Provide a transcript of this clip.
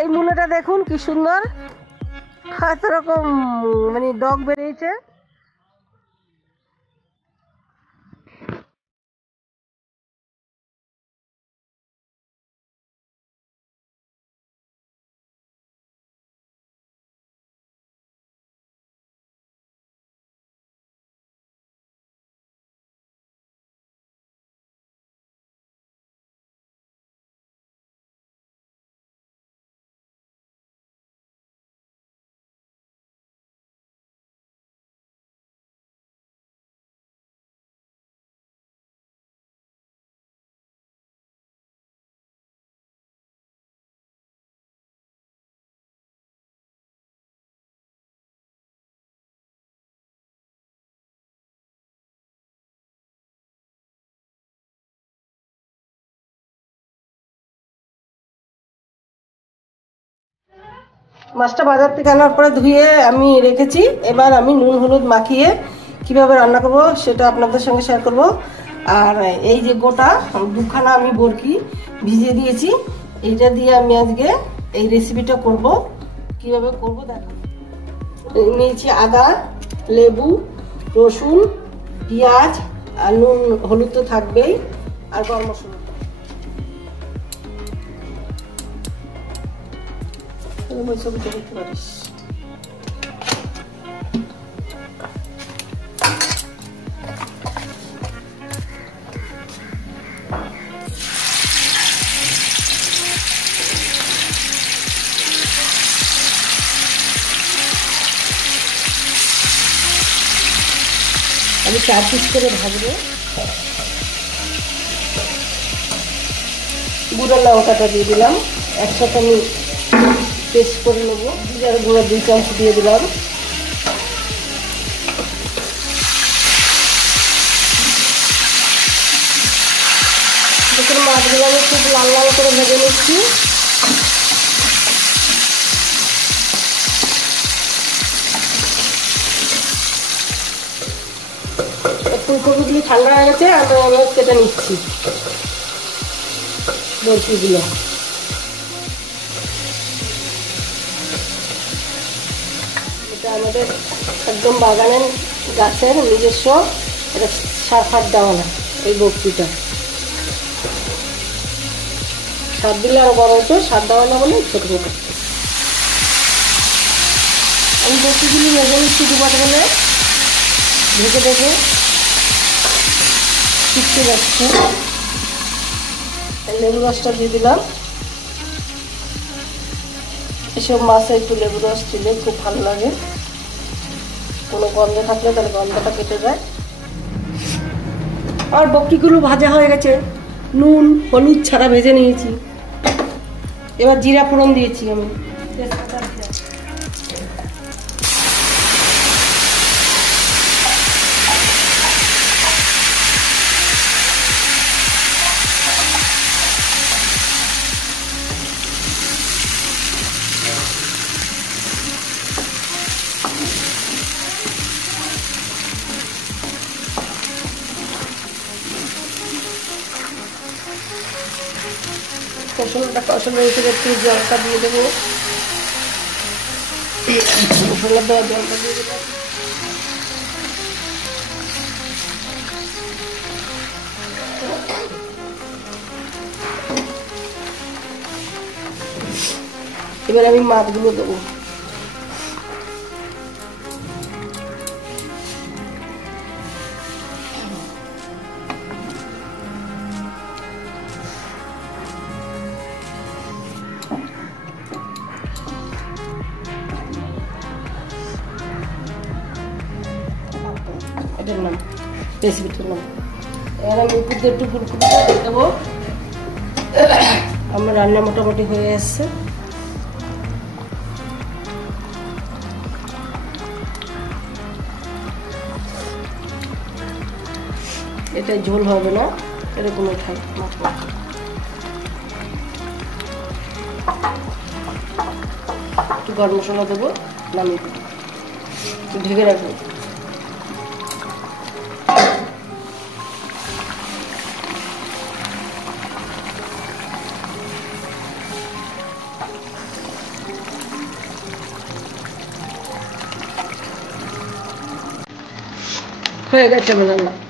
এই মূলাটা দেখুন কি সুন্দর, কত রকম মানে ডগ বেরিয়েছে। মাছটা বাজার থেকে আনার পরে ধুয়ে আমি রেখেছি। এবার আমি নুন হলুদ মাখিয়ে কিভাবে রান্না করব সেটা আপনাদের সঙ্গে শেয়ার করব। আর এই যে গোটা দুখানা আমি বরকি ভিজিয়ে দিয়েছি, এইটা দিয়ে আমি আজকে এই রেসিপিটা করব। কিভাবে করব দেখো। নিয়েছি আদা, লেবু, রসুন, পেঁয়াজ, আর নুন হলুদ তো থাকবেই, আর গরম মশলা। ছবিটা দেখতে পারিস। আমি 4 পিস করে ভাজবো। গুঁড়ো লঙ্কাটা দিয়ে দিলাম, একসাথে আমি পেস্ট করে নেবো। জিরার গুঁড়ো 2 চামচ দিয়ে দিলাম। দেখুন মাছগুলো আমি খুব লাল লাল করে ভেজে নিচ্ছি। ফুলকপিগুলি ঠান্ডা হয়ে গেছে, আমি কেটে নিচ্ছি বরফিগুলো। এটা আমাদের একদম বাগানের গাছের নিজস্ব, এটা সার ফার দেওয়া না। এই বরফিটা সার দিলে আরো বড় হতো, সার দেওয়া না বলে ছোট ছোট। আমি বরফিগুলি ভেজে নিচ্ছি দুবার বলে, ভেজে ভেজে শিখতে যাচ্ছে। লেবু রসটা দিয়ে দিলাম। এসব মাছে একটু লেবু রস দিলে খুব ভালো লাগে, কোনো গন্ধ থাকলে তাহলে গন্ধটা কেটে যায়। আর বকরিগুলো ভাজা হয়ে গেছে, নুন হলুদ ছাড়া ভেজে নিয়েছি। এবার জিরা ফোড়ন দিয়েছি আমি। মশলাটা কষানো হয়েছে, একটু জলটা দিয়ে দেবো। মশলা দেওয়া জলটা দিয়ে দেবো। এবার আমি মাছগুলো দেবো। এটার নাম রেসিপিটার নাম। এবার আমি উপর দিয়ে একটু ফুলকপিটা দিয়ে দেবো। আমার রান্না মোটামুটি হয়ে আসছে। এটা ঝোল হবে না, এরকম খাই মাছ। একটু গরম মশলা দেবো, নামিয়ে দেবো, একটু ঢেকে রাখবো। হয়ে গেছে আমার রান্না।